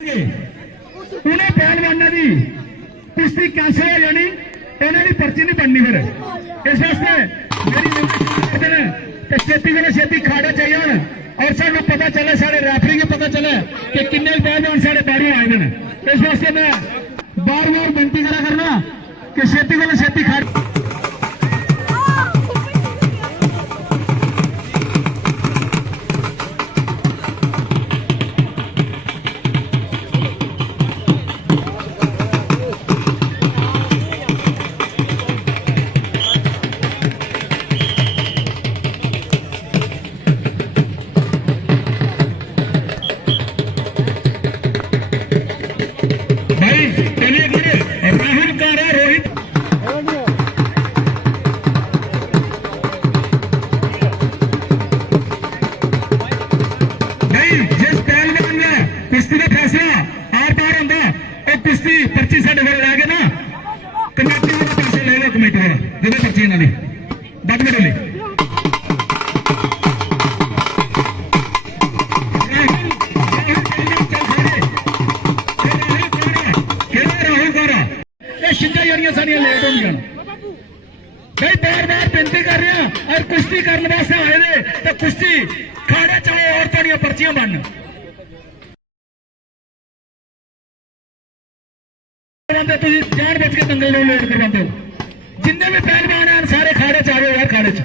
उन्हें पहलवाना की कुश्ती कैसे हो जानी इन्हों की पर्ची नहीं बननी। फिर इस वास्ते मेरी छेती को छेती खाड़े चाहिए और सानू पता चले, सारे रैफरी को पता चले कि किन्ने पहलवान साढ़े बाहरों आए हैं। इस वास्ते मैं बार बार विनती करा करना कि छेती को छेती खाड़े पर्ची साढ़े घर लै गए ना कमेटी वाला पैसे ले लो, कमेटी वाला जो पर्ची इन्होंने बद मिनट ली शिक्षा जड़ियां साड़ियां लेट हो गई भाई। बार बार बेनती कर रहे हैं और कुश्ती करने वास्ते आए थे तो कुश्ती खाड़े चाहे और थोड़िया पर्चियां बन जान बच के दंगल लोड करवाते हो। जिन्ने भी पहलवान हैं सारे खाड़े च आ रहे हो यार, खाड़े च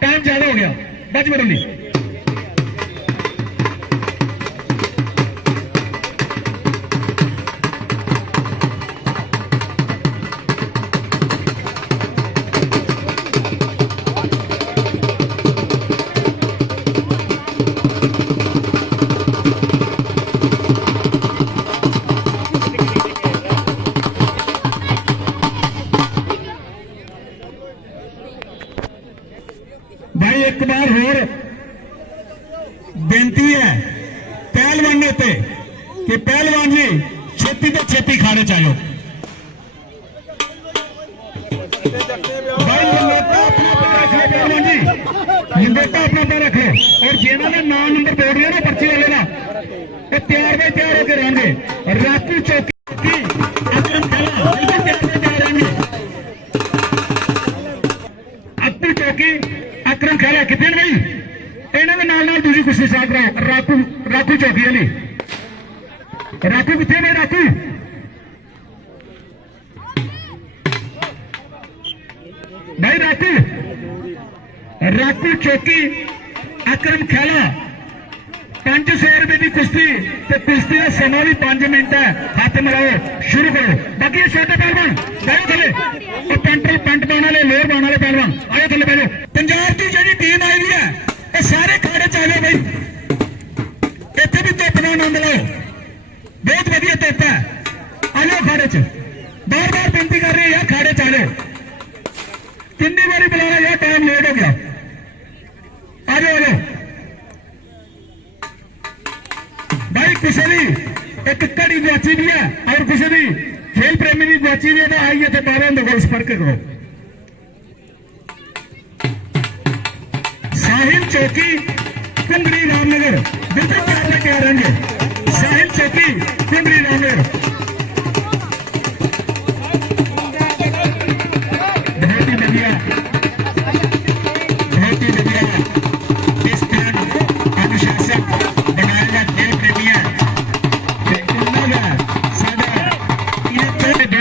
टाइम ज्यादा हो गया, बच बड़ो नहीं। भाई एक बार होर बेनती है पहलवान ते कि पहलवान जी छेती तो छेती खाने चाहिए। भाई निंदेटा अपना पैर रख लो पहलवान जी, निंदेटा अपना पैर रख लो और जिन्होंने 9 नंबर तोड़ दिया ना पर्ची वाले का तो तैयार में तैयार होकर रहेंगे। राकू चौकी अकरम खैला बिल्कुल तैयार में तैयार रहेंगे। अपनी चौकी अकरम खैला कितने भाई इन्होंने नाल दूसरी कुश्ती स्टार्ट कराओ। राकू राकू चौकी वाली राकू कितने भाई राकू भाई राकू राकू चौकी अकरम खैला 500 रुपए की कुश्ती तो कुश्ती का समा भी 5 मिनट है। हाथ मिलाओ शुरू करो। बाकी छोटे पहलवान जाओ थले और पेंट पाने वाले लोर पाने वाले पहलवान आयो थले बैठो। पंजाब की जी टीम आई हुई है ये सारे खाड़े च आ जाओ भाई, इतने भी धुप का आनंद लो, बहुत वधिया धुप है। आ जाओ खाड़े च, बार बार बेनती कर रहे हैं यार खाड़े च आ जाओ। कितनी बारी बुलाना यार, टाइम लेट हो गया। आ जाओ आ जाओ भाई। किसी भी एक घड़ी गुआची भी है और किसी भी खेल प्रेमी की गुआची भी है तो आइए थे बाबा को संपर्क करो। साहिल चौकी कुंगड़ी रामनगर बिल्कुल तैयार में तैयार रहेंगे। साहिल चौकी कुंगड़ी रामनगर बहुत ही बढ़िया इस टाइम अनुशासन बनाएगा खेल प्रेमी है।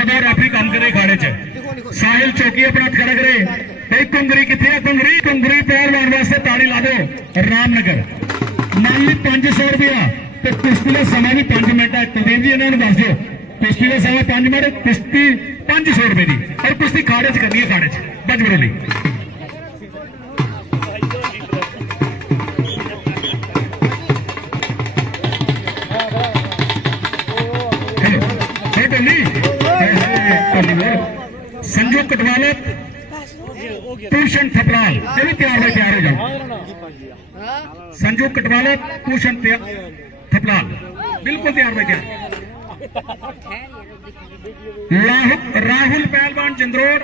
दो रेफरी काम करे खाड़े च। साहिल चौकी अपना खड़ा करे भाई। कुंगरी कितने है? कुंगरी कुंगरी पहलवान वास्ते ताड़ी ला दो। रामनगर माली 500 रुपया तो कुश्ती का समय भी 5 मिनट है। कुलदीप जी इन्होंने दस दो कुश्ती का समय 5 मिनट, कुश्ती 500 रुपए की और कुश्ती खाड़े च करनी है। खाड़े च बच बरोली संजू कटवाला ट्यूशन थपलाल ये भी तैयार में तैयार हो जाओ। संजू कटवाला ट्यूशन थपलाल बिल्कुल तैयार में तैयार। राहुल पहलवान चंद्रोड़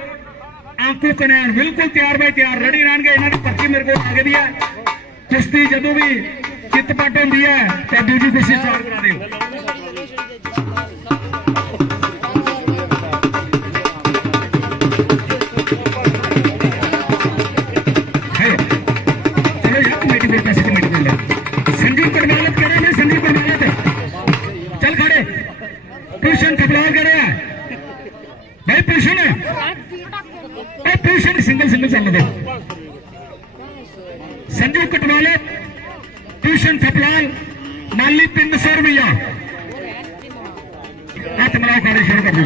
आंकू कन्यान बिल्कुल तैयार बाई तैयार रेडी रहने। इन्होंने पर्ची मेरे को आगे दी है। कुश्ती जो भी चित पट होंगी है तो दूजी कुश्ती स्टार्ट करा दो। पुरुषन थपलाल करे भाई पुरुषन पुरुषन सिंगल सिंगल चलने दे संजू कटवाले पुरुषन थपलाल माली 300 रुपया हाथ मिलाओ कार्य शुरू कर दो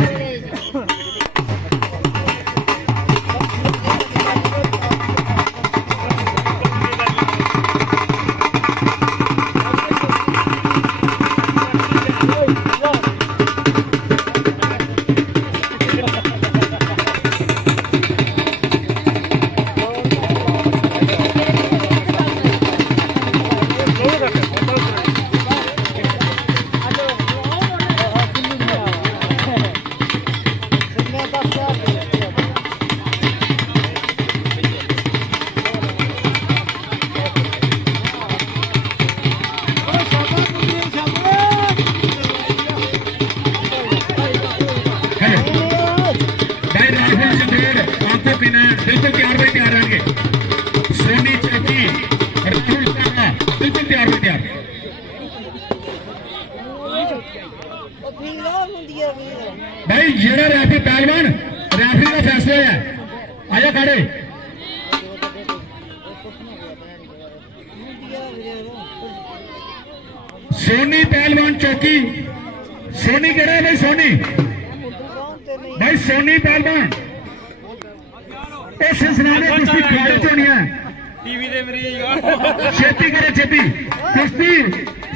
बिल्कुल तैयार भाई तैयार रहेंगे सोनी चौकी बिल्कुल तैयार भाई तैयार भाई जेड़ा रैफरी पहलवान रैफरी का फैसला है आजा खड़े सोनी पहलवान चौकी सोनी केड़ा भाई सोनी भाई सोनी पहलवान सिलसिले कुश्ती खाने चोनी है छेती करे छेती कुश्ती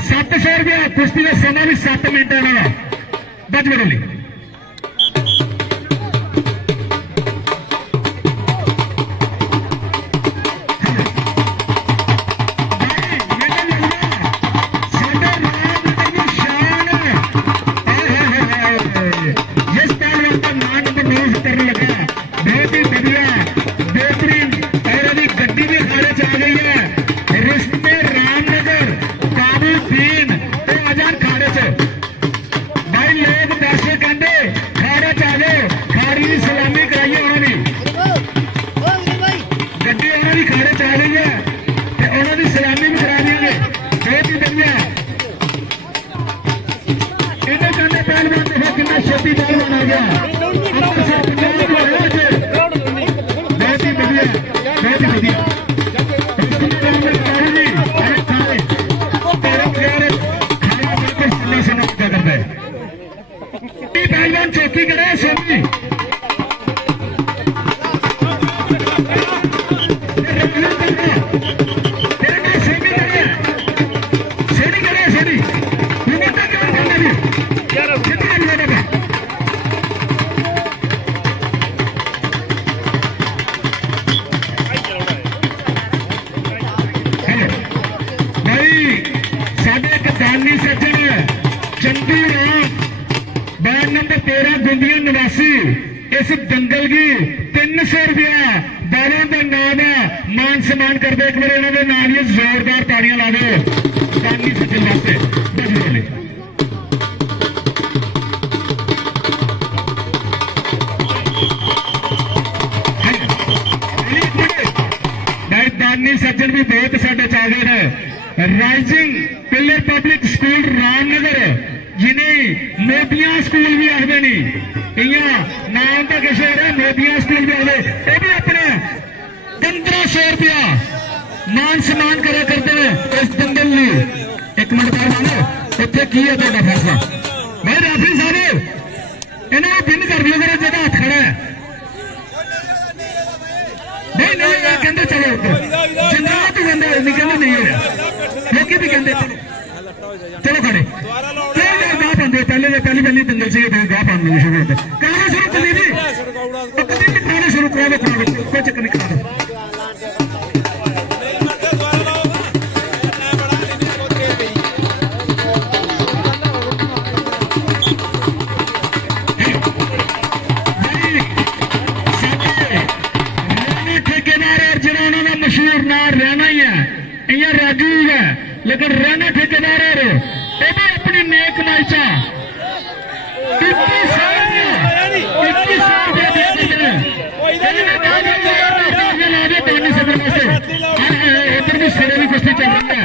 700 रुपया कुश्ती का समय भी 7 मिनट है बच बड़ोली चौकी करे सोनी इस दंगल की 300 रुपया बालों के नाम मान सम्मान कर दे एक बार इन्होंने नाम ही जोरदार तालियां ला दो गांधी सचिन वास्ते बजरोले भाई दानी सज्जन भी बहुत साडे च आ गए हैं rising pillar public school Ramnagar जिन्हें मोतिया स्कूल भी आखते नहीं नाम तो किसी मोतिया स्कूल भी आए भी अपने 1500 रुपया मान सम्मान करा करते हैं इस दंगल ने एक मिनट मानो इतने की है तो फैसला भाई रैफरी साहब इन्होंने बिन कर दिया जरा जगह हाथ खड़ा है नहीं नहीं कहते चलो जिंदा तो कहते नहीं कहते नहीं हो रहा लोग भी कहते चलो खड़े पहली दंगल से गाह पाने शुरू होते कहानी शुरू कर दी कहानी शुरू करा दो कोई चक्कर नहीं करा दो ठेकेदार और जिला उन्होंने मशहूर ना रहना ही है इं राजू है लेकिन रहना ठेकेदार और अपनी नेक नाइचा 21 साल सिरे की कुश्ती चल रही है